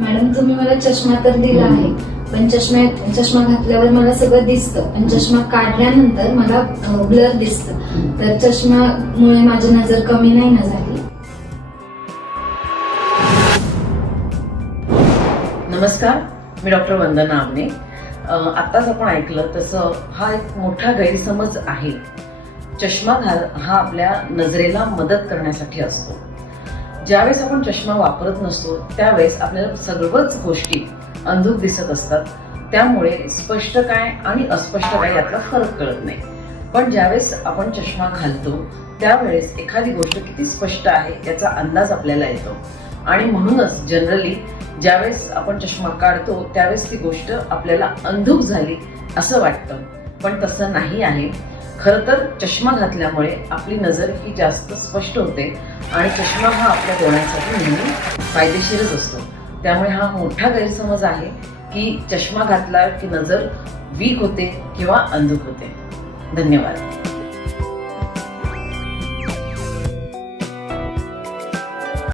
Madam तुम्ही मला चष्मा तर दिला आहे, पण चष्मा घातल्यावर मला सगळं दिसतं, पण चष्मा काढल्यानंतर मला ब्लर दिसतं. तर चष्मामुळे माझी नजर कमी नाही ना झाली? नमस्कार, मी डॉक्टर वंदना आमने. आत्ताच आपण ऐकलं तसं हा एक मोठा गैरसमज आहे. चष्मा हा आपल्या नजरेला मदत करण्यासाठी असतो. ज्यावेळेस आपण चष्मा वापरत नसतो त्यावेळेस आपल्याला सर्वच गोष्टी अंधुक दिसत असतात. त्यामुळे स्पष्ट काय आणि अस्पष्ट काय यातला फरक कळत नाही. पण ज्यावेळेस आपण चष्मा घालतो त्यावेळेस एखादी गोष्ट किती स्पष्ट आहे याचा अंदाज आपल्याला येतो. आणि म्हणूनच जनरली ज्यावेळेस आपण चष्मा काढतो त्यावेळेस ती गोष्ट आपल्याला अंधुक झाली असं वाटतं, पण तसं नाही आहे. खरं तर चष्मा घातल्यामुळे आपली नजर ही जास्त स्पष्ट होते आणि चष्मा हा आपल्या डोळ्यांसाठी नेहमी फायदेशीरच असतो. त्यामुळे हा मोठा गैरसमज आहे की चष्मा घातला की नजर वीक होते किंवा अंधुक होते. धन्यवाद.